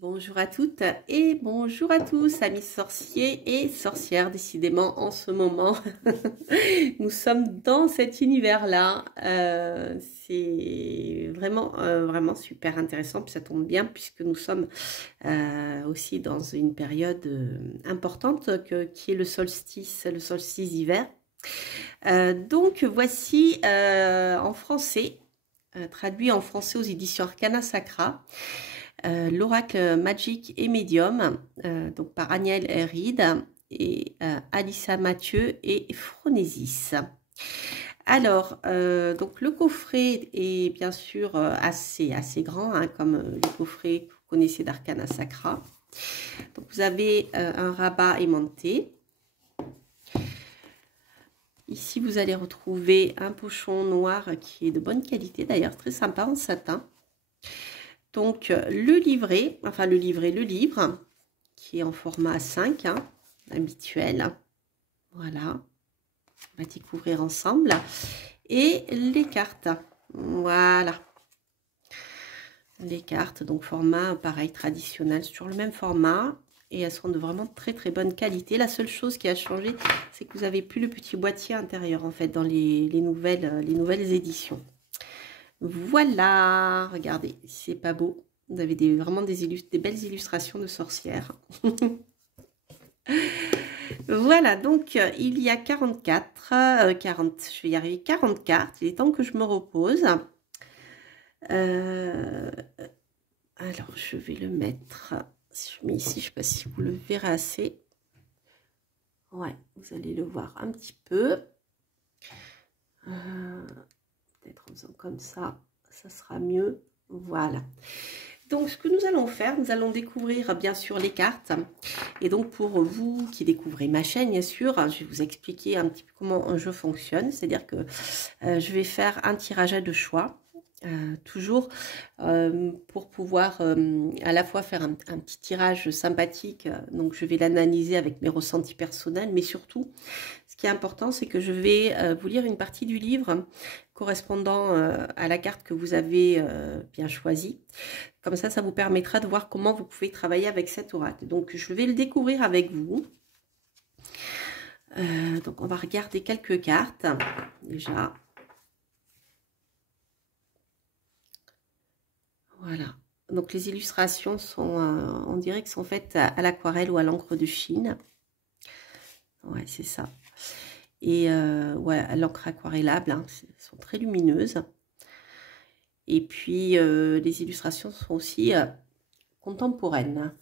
Bonjour à toutes et bonjour à tous, amis sorciers et sorcières. Décidément, en ce moment, nous sommes dans cet univers-là. C'est vraiment super intéressant. Puis ça tombe bien puisque nous sommes aussi dans une période importante qui est le solstice d'hiver. Donc voici en français, traduit en français aux éditions Arcana Sacra. L'oracle Magique et Médium, donc par Agnès Herride et Alissa Mathieu et Phronésis. Alors, donc le coffret est bien sûr assez grand, hein, comme les coffrets que vous connaissez d'Arcana Sacra. Donc vous avez un rabat aimanté. Ici, vous allez retrouver un pochon noir qui est de bonne qualité, d'ailleurs très sympa en satin. Donc, le livre, qui est en format A5, hein, habituel. Voilà, on va découvrir ensemble. Et les cartes, voilà. Les cartes, donc format pareil, traditionnel, sur le même format. Et elles sont de vraiment très bonne qualité. La seule chose qui a changé, c'est que vous n'avez plus le petit boîtier intérieur, en fait, dans les nouvelles éditions. Voilà, regardez, c'est pas beau. Vous avez vraiment des belles illustrations de sorcières. Voilà, donc il y a 44, je vais y arriver, 40 cartes. Il est temps que je me repose. Alors, je vais le mettre. Si je mets ici, je ne sais pas si vous le verrez assez. Ouais, vous allez le voir un petit peu. Peut-être en faisant comme ça sera mieux. Voilà. Donc, ce que nous allons faire, nous allons découvrir bien sûr les cartes. Et donc, pour vous qui découvrez ma chaîne, bien sûr, je vais vous expliquer un petit peu comment un jeu fonctionne. C'est-à-dire que je vais faire un tirage à deux choix. Toujours pour pouvoir à la fois faire un petit tirage sympathique. Donc, je vais l'analyser avec mes ressentis personnels, mais surtout, ce qui est important, c'est que je vais vous lire une partie du livre correspondant à la carte que vous avez bien choisie. Comme ça vous permettra de voir comment vous pouvez travailler avec cet oracle. Donc, je vais le découvrir avec vous. Donc, on va regarder quelques cartes, déjà. Voilà. Donc, les illustrations sont, on dirait qu'elles sont faites à l'aquarelle ou à l'encre de Chine. Ouais, c'est ça. Et ouais, à l'encre aquarellable, hein, elles sont très lumineuses. Et puis, les illustrations sont aussi contemporaines.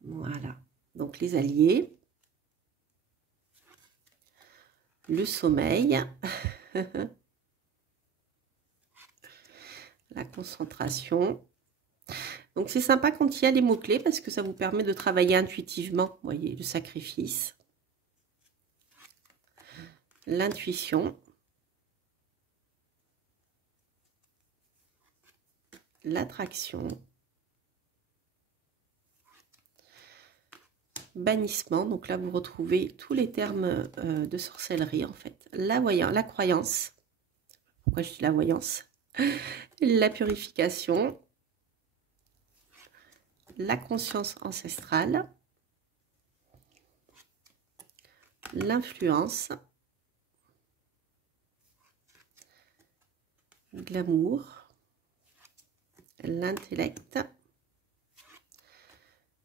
Voilà. Donc, les alliés. Le sommeil. La concentration. Donc, c'est sympa quand il y a les mots-clés parce que ça vous permet de travailler intuitivement. Vous voyez, le sacrifice. L'intuition. L'attraction. Bannissement. Donc là, vous retrouvez tous les termes de sorcellerie, en fait. La croyance. Pourquoi je dis la voyance? La purification. La conscience ancestrale. L'influence. L'amour. L'intellect.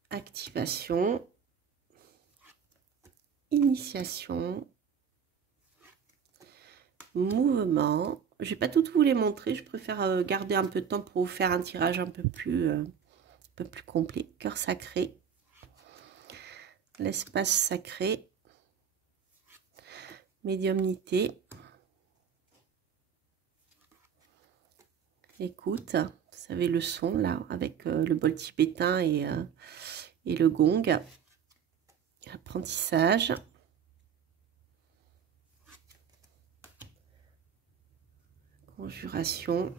Activation. Initiation. Mouvement. Je ne vais pas tout vous les montrer. Je préfère garder un peu de temps pour vous faire un tirage un peu plus complet. Cœur sacré. L'espace sacré. Médiumnité. Écoute. Vous savez le son là avec le bol tibétain et le gong. Apprentissage. Conjuration.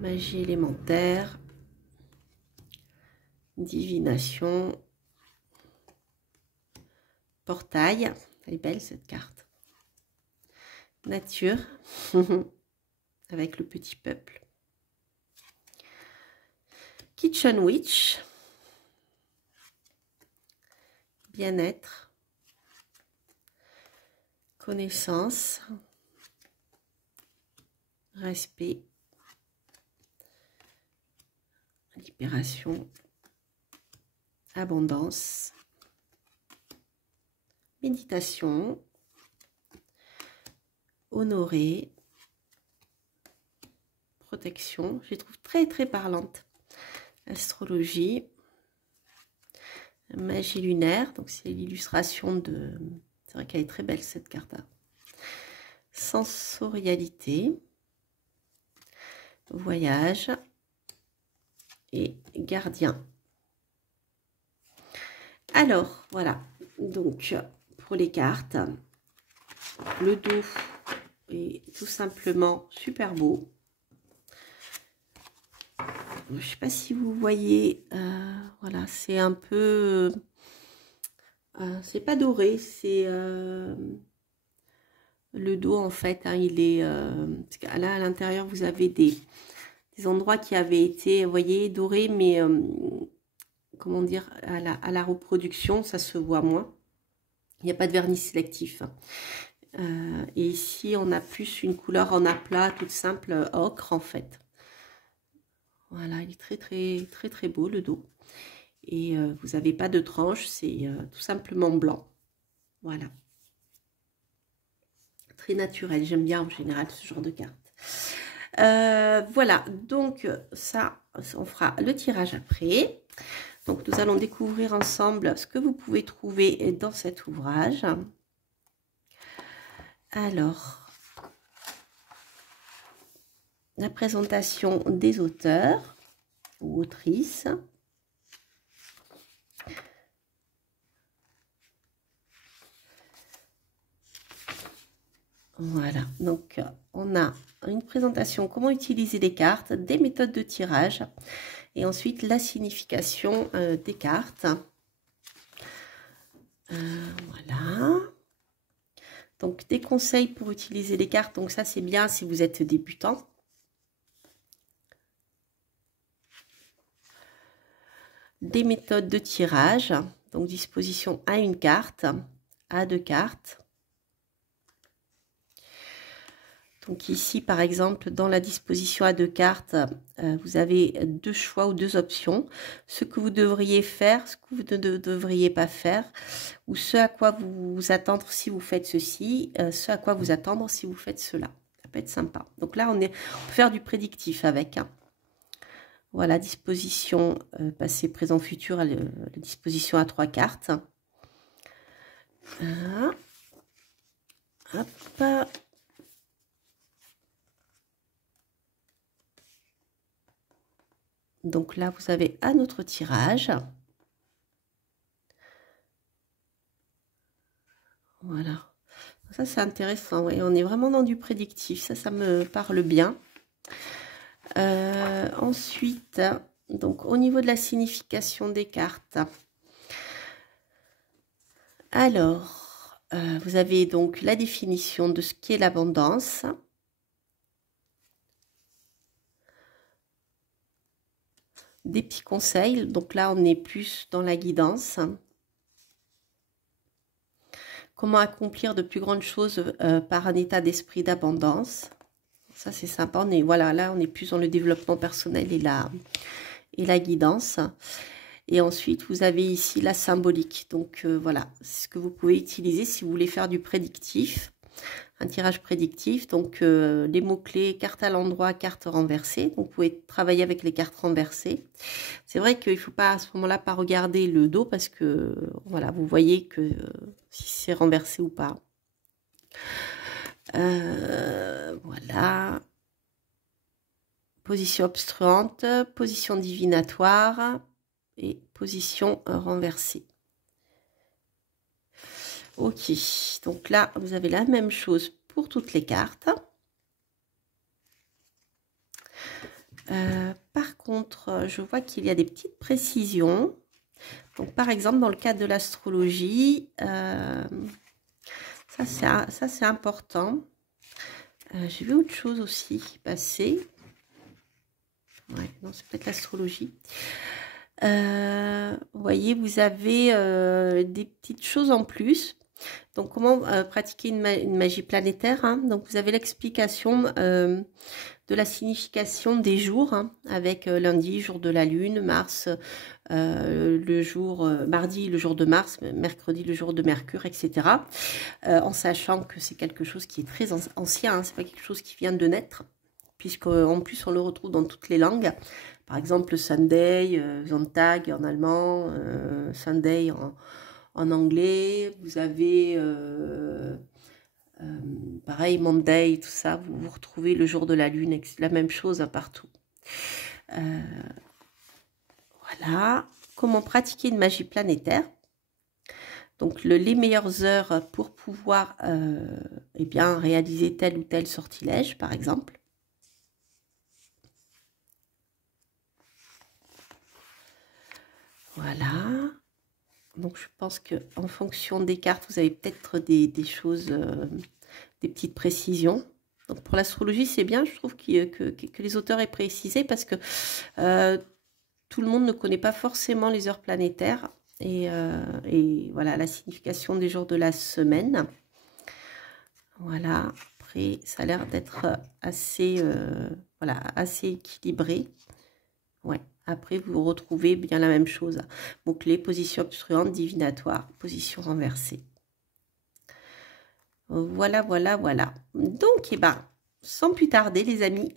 Magie élémentaire. Divination. Portail. Elle est belle cette carte. Nature. Avec le petit peuple. Kitchen Witch, bien-être, connaissance, respect, libération, abondance, méditation, honorer, protection. Je les trouve très très parlantes. Astrologie, magie lunaire, donc c'est l'illustration de... C'est vrai qu'elle est très belle cette carte-là. Sensorialité, voyage et gardien. Alors, voilà. Donc, pour les cartes, le dos est tout simplement super beau. Je ne sais pas si vous voyez, voilà, c'est un peu... c'est pas doré, c'est... le dos, en fait, hein, il est... parce que là, à l'intérieur, vous avez des endroits qui avaient été, vous voyez, dorés, mais... comment dire, à la reproduction, ça se voit moins. Il n'y a pas de vernis sélectif. Et ici, on a plus une couleur en aplat, toute simple, ocre, en fait. Voilà, il est très, très, très, très beau, le dos. Et vous n'avez pas de tranche, c'est tout simplement blanc. Voilà. Très naturel, j'aime bien en général ce genre de carte. Voilà, donc ça, on fera le tirage après. Donc nous allons découvrir ensemble ce que vous pouvez trouver dans cet ouvrage. Alors, la présentation des auteurs ou autrices. Voilà, donc on a une présentation, comment utiliser les cartes, des méthodes de tirage et ensuite la signification des cartes. Voilà. Donc des conseils pour utiliser les cartes, donc ça c'est bien si vous êtes débutant. Des méthodes de tirage, donc disposition à une carte, à 2 cartes. Donc ici, par exemple, dans la disposition à 2 cartes, vous avez 2 choix ou 2 options. Ce que vous devriez faire, ce que vous ne devriez pas faire, ou ce à quoi vous attendre si vous faites ceci, ce à quoi vous attendre si vous faites cela. Ça peut être sympa. Donc là, on peut faire du prédictif avec. Hein. Voilà, disposition passé, présent, futur, la disposition à 3 cartes. Hop. Donc là, vous avez un autre tirage. Voilà. Ça, c'est intéressant. Oui, on est vraiment dans du prédictif. Ça me parle bien. Ensuite, donc au niveau de la signification des cartes. Alors, vous avez donc la définition de ce qu'est l'abondance. Des petits conseils. Donc là, on est plus dans la guidance. Comment accomplir de plus grandes choses par un état d'esprit d'abondance. Ça, c'est sympa. Voilà, là, on est plus dans le développement personnel et la guidance. Et ensuite, vous avez ici la symbolique. Donc, voilà, c'est ce que vous pouvez utiliser si vous voulez faire du prédictif. Un tirage prédictif. Donc, les mots-clés, carte à l'endroit, carte renversée. Donc, vous pouvez travailler avec les cartes renversées. C'est vrai qu'il ne faut pas, à ce moment-là, pas regarder le dos parce que, voilà, vous voyez que si c'est renversé ou pas. Voilà. Position obstruante, position divinatoire et position renversée. Ok, donc là, vous avez la même chose pour toutes les cartes. Par contre, je vois qu'il y a des petites précisions. Donc, par exemple, dans le cadre de l'astrologie, ça c'est important. J'ai vu autre chose aussi passer. Ouais, non, c'est peut-être l'astrologie. Vous voyez, vous avez des petites choses en plus. Donc, comment pratiquer une magie planétaire, hein. Donc, vous avez l'explication de la signification des jours, hein, avec lundi, jour de la lune, Mars, le jour, mardi, le jour de Mars, mercredi, le jour de Mercure, etc. En sachant que c'est quelque chose qui est très ancien, hein, c'est pas quelque chose qui vient de naître, puisqu'en plus on le retrouve dans toutes les langues. Par exemple, Sunday, Sonntag en allemand, Sunday en anglais. Vous avez pareil, Monday, tout ça, vous retrouvez le jour de la lune, la même chose hein, partout. Voilà, comment pratiquer une magie planétaire. Donc, les meilleures heures pour pouvoir eh bien, réaliser tel ou tel sortilège, par exemple. Voilà. Donc, je pense qu'en fonction des cartes, vous avez peut-être des choses, des petites précisions. Donc, pour l'astrologie, c'est bien, je trouve, que les auteurs aient précisé parce que tout le monde ne connaît pas forcément les heures planétaires et voilà, la signification des jours de la semaine. Voilà, après, ça a l'air d'être assez, voilà, assez équilibré. Ouais. Après, vous retrouvez bien la même chose. Mots-clés, position obstruante, divinatoire, position renversée. Voilà, voilà, voilà. Donc, eh ben, sans plus tarder, les amis,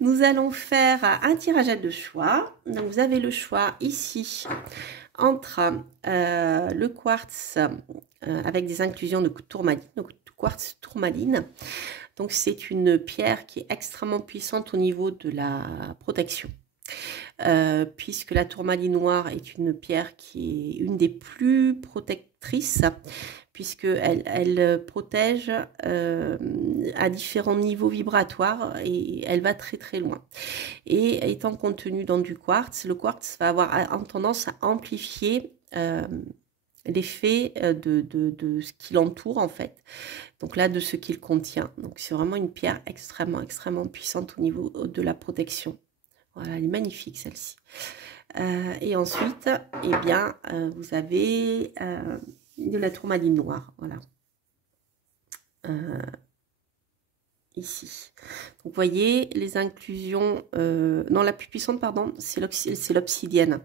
nous allons faire un tirage à deux choix. Donc, vous avez le choix ici entre le quartz avec des inclusions de tourmaline, donc quartz tourmaline. Donc, c'est une pierre qui est extrêmement puissante au niveau de la protection. Puisque la tourmaline noire est une pierre qui est une des plus protectrices, puisqu'elle protège à différents niveaux vibratoires et elle va très très loin. Et étant contenu dans du quartz, le quartz va avoir tendance à amplifier l'effet de ce qui l'entoure en fait, donc là de ce qu'il contient. Donc c'est vraiment une pierre extrêmement puissante au niveau de la protection. Voilà, elle est magnifique celle-ci. Et ensuite, eh bien, vous avez de la tourmaline noire, voilà. Ici. Donc vous voyez les inclusions, non la plus puissante pardon, c'est l'obsidienne.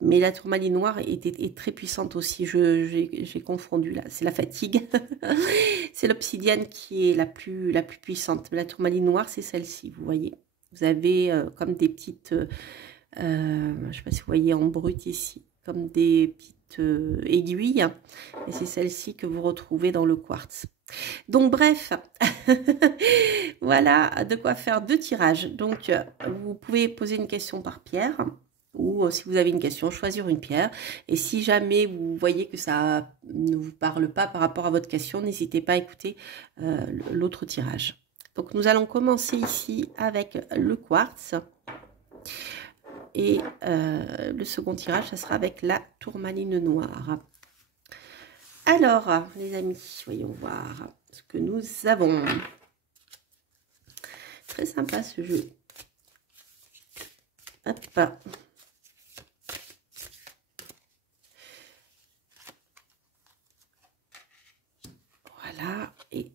Mais la tourmaline noire est très puissante aussi, j'ai confondu là, c'est la fatigue. C'est l'obsidienne qui est la plus puissante. La tourmaline noire c'est celle-ci, vous voyez. Vous avez comme des petites, je ne sais pas si vous voyez en brut ici, comme des petites aiguilles. Et c'est celle-ci que vous retrouvez dans le quartz. Donc bref, voilà de quoi faire deux tirages. Donc vous pouvez poser une question par pierre. Ou si vous avez une question, choisir une pierre. Et si jamais vous voyez que ça ne vous parle pas par rapport à votre question, n'hésitez pas à écouter l'autre tirage. Donc nous allons commencer ici avec le quartz. Et le second tirage, ça sera avec la tourmaline noire. Alors, les amis, voyons voir ce que nous avons. Très sympa ce jeu. Hop. Voilà, et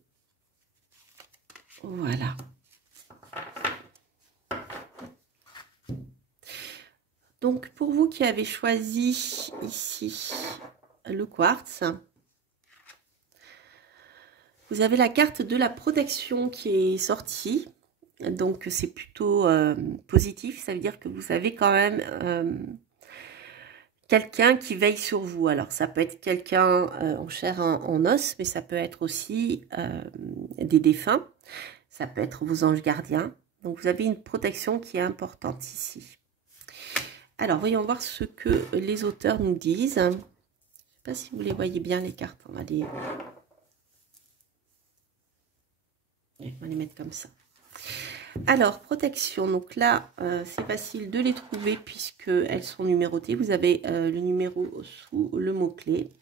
voilà. Donc, pour vous qui avez choisi ici le quartz, vous avez la carte de la protection qui est sortie. Donc, c'est plutôt positif. Ça veut dire que vous avez quand même quelqu'un qui veille sur vous. Alors, ça peut être quelqu'un en chair, en os, mais ça peut être aussi des défunts. Ça peut être vos anges gardiens. Donc, vous avez une protection qui est importante ici. Alors, voyons voir ce que les auteurs nous disent. Je ne sais pas si vous les voyez bien, les cartes. On va les mettre comme ça. Alors, protection. Donc là, c'est facile de les trouver puisqu'elles sont numérotées. Vous avez le numéro sous le mot-clé.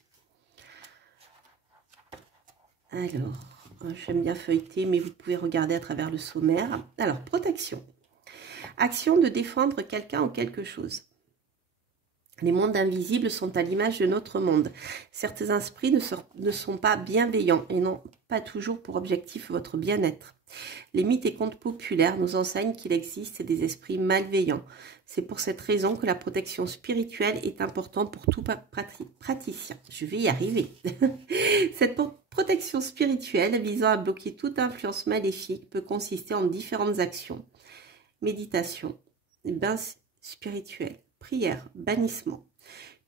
Alors, J'aime bien feuilleter, mais vous pouvez regarder à travers le sommaire. Alors, protection. Action de défendre quelqu'un ou quelque chose. Les mondes invisibles sont à l'image de notre monde. Certains esprits ne sont pas bienveillants et n'ont pas toujours pour objectif votre bien-être. Les mythes et contes populaires nous enseignent qu'il existe des esprits malveillants. C'est pour cette raison que la protection spirituelle est importante pour tout praticien. Je vais y arriver. Cette protection spirituelle visant à bloquer toute influence maléfique peut consister en différentes actions. Méditation, bain spirituel, prière, bannissement,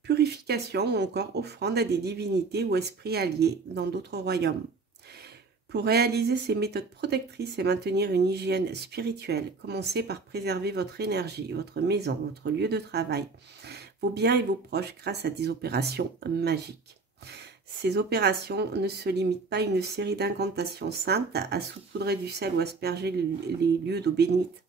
purification ou encore offrande à des divinités ou esprits alliés dans d'autres royaumes. Pour réaliser ces méthodes protectrices et maintenir une hygiène spirituelle, commencez par préserver votre énergie, votre maison, votre lieu de travail, vos biens et vos proches grâce à des opérations magiques. Ces opérations ne se limitent pas à une série d'incantations saintes, à saupoudrer du sel ou asperger les lieux d'eau bénite,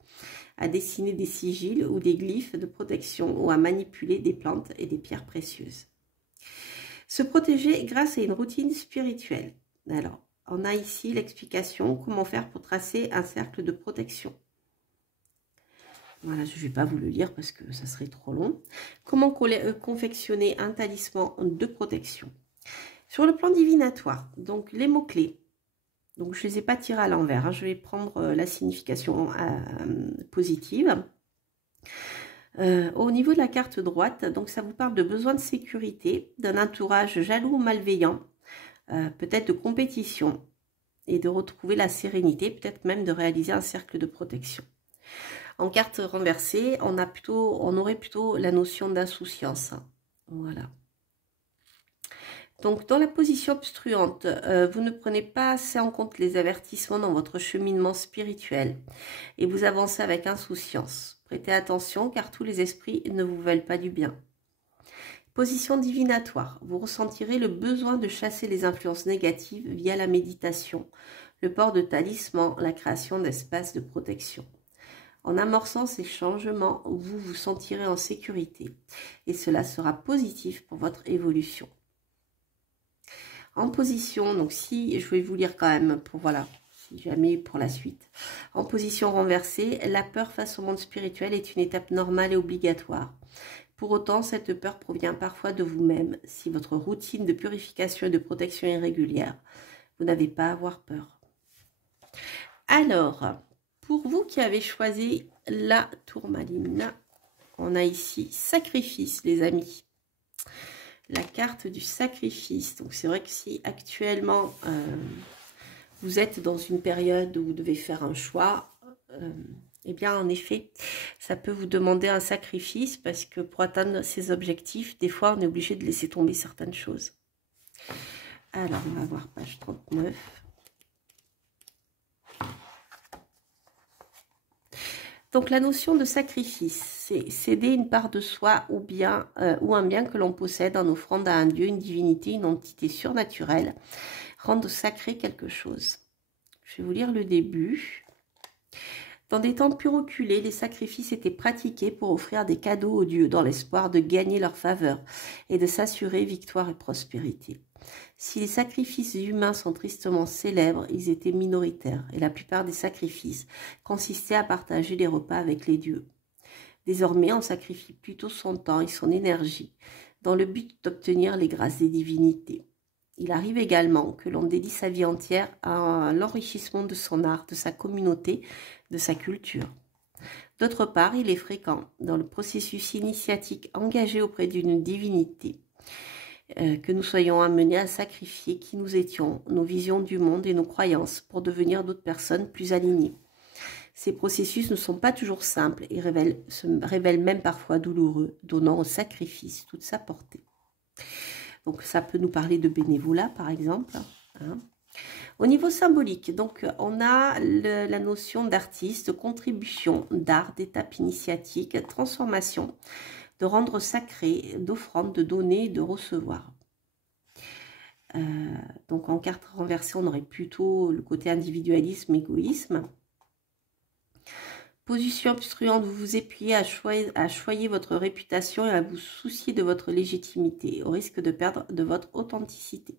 à dessiner des sigils ou des glyphes de protection ou à manipuler des plantes et des pierres précieuses. Se protéger grâce à une routine spirituelle. Alors, on a ici l'explication comment faire pour tracer un cercle de protection. Voilà, je ne vais pas vous le lire parce que ça serait trop long. Comment confectionner un talisman de protection. Sur le plan divinatoire, donc les mots-clés. Donc, je ne les ai pas tirés à l'envers. Hein. Je vais prendre la signification positive. Au niveau de la carte droite, donc ça vous parle de besoin de sécurité, d'un entourage jaloux ou malveillant, peut-être de compétition et de retrouver la sérénité, peut-être même de réaliser un cercle de protection. En carte renversée, on aurait plutôt la notion d'insouciance. Voilà. Donc, dans la position obstruante, vous ne prenez pas assez en compte les avertissements dans votre cheminement spirituel et vous avancez avec insouciance. Prêtez attention car tous les esprits ne vous veulent pas du bien. Position divinatoire, vous ressentirez le besoin de chasser les influences négatives via la méditation, le port de talismans, la création d'espaces de protection. En amorçant ces changements, vous vous sentirez en sécurité et cela sera positif pour votre évolution. En position, donc si, je vais vous lire quand même pour, voilà, si jamais pour la suite. En position renversée, la peur face au monde spirituel est une étape normale et obligatoire. Pour autant, cette peur provient parfois de vous-même. Si votre routine de purification et de protection est régulière, vous n'avez pas à avoir peur. Alors, pour vous qui avez choisi la tourmaline, on a ici sacrifice, les amis. La carte du sacrifice. Donc, c'est vrai que si actuellement, vous êtes dans une période où vous devez faire un choix, eh bien, en effet, ça peut vous demander un sacrifice parce que pour atteindre ses objectifs, des fois, on est obligé de laisser tomber certaines choses. Alors, on va voir page 39. Donc, la notion de sacrifice, c'est céder une part de soi ou un bien que l'on possède en offrant à un dieu, une divinité, une entité surnaturelle, rendre sacré quelque chose. Je vais vous lire le début. Dans des temps plus reculés, les sacrifices étaient pratiqués pour offrir des cadeaux aux dieux dans l'espoir de gagner leur faveur et de s'assurer victoire et prospérité. Si les sacrifices humains sont tristement célèbres, ils étaient minoritaires et la plupart des sacrifices consistaient à partager les repas avec les dieux. Désormais, on sacrifie plutôt son temps et son énergie dans le but d'obtenir les grâces des divinités. Il arrive également que l'on dédie sa vie entière à l'enrichissement de son art, de sa communauté, de sa culture. D'autre part, il est fréquent, dans le processus initiatique engagé auprès d'une divinité, que nous soyons amenés à sacrifier qui nous étions, nos visions du monde et nos croyances pour devenir d'autres personnes plus alignées. Ces processus ne sont pas toujours simples et se révèlent même parfois douloureux, donnant au sacrifice toute sa portée. Donc ça peut nous parler de bénévolat par exemple. Hein. Au niveau symbolique, donc on a la notion d'artiste, de contribution, d'art, d'étape initiatique, transformation, de rendre sacré, d'offrande, de donner, de recevoir. Donc en carte renversée, on aurait plutôt le côté individualisme, égoïsme. Position obstruante, vous vous appuyez à choyer votre réputation et à vous soucier de votre légitimité, au risque de perdre de votre authenticité.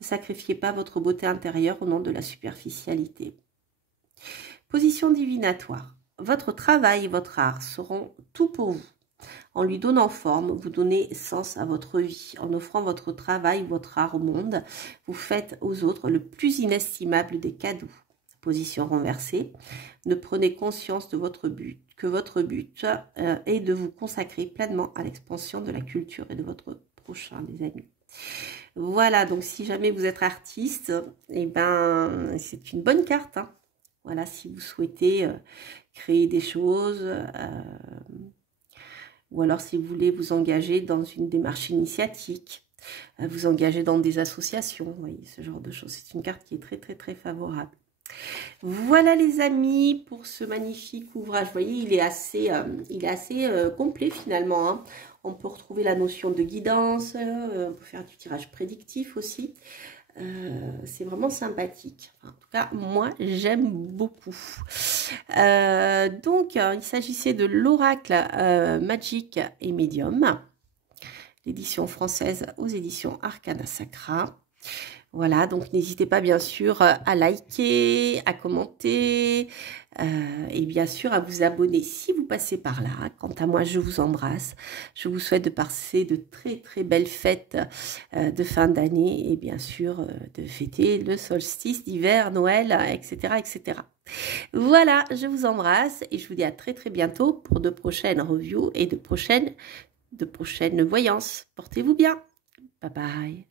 Ne sacrifiez pas votre beauté intérieure au nom de la superficialité. Position divinatoire. Votre travail et votre art seront tout pour vous. En lui donnant forme, vous donnez sens à votre vie. En offrant votre travail, votre art au monde, vous faites aux autres le plus inestimable des cadeaux. Position renversée. Ne prenez conscience de votre but, que votre but est de vous consacrer pleinement à l'expansion de la culture et de votre prochain, les amis. Voilà, donc si jamais vous êtes artiste, eh ben, c'est une bonne carte. Hein. Voilà, si vous souhaitez créer des choses, ou alors si vous voulez vous engager dans une démarche initiatique, vous engager dans des associations, vous voyez, ce genre de choses. C'est une carte qui est très, très, très favorable. Voilà les amis pour ce magnifique ouvrage. Vous voyez, il est assez complet finalement. Hein. On peut retrouver la notion de guidance, on peut faire du tirage prédictif aussi. C'est vraiment sympathique. Enfin, en tout cas, moi, j'aime beaucoup. Donc, il s'agissait de l'oracle Magic et Medium, l'édition française aux éditions Arcana Sacra. Voilà, donc n'hésitez pas bien sûr à liker, à commenter et bien sûr à vous abonner si vous passez par là. Quant à moi, je vous embrasse. Je vous souhaite de passer de très très belles fêtes de fin d'année et bien sûr de fêter le solstice d'hiver, Noël, etc., etc. Voilà, je vous embrasse et je vous dis à très très bientôt pour de prochaines reviews et de prochaines voyances. Portez-vous bien. Bye bye.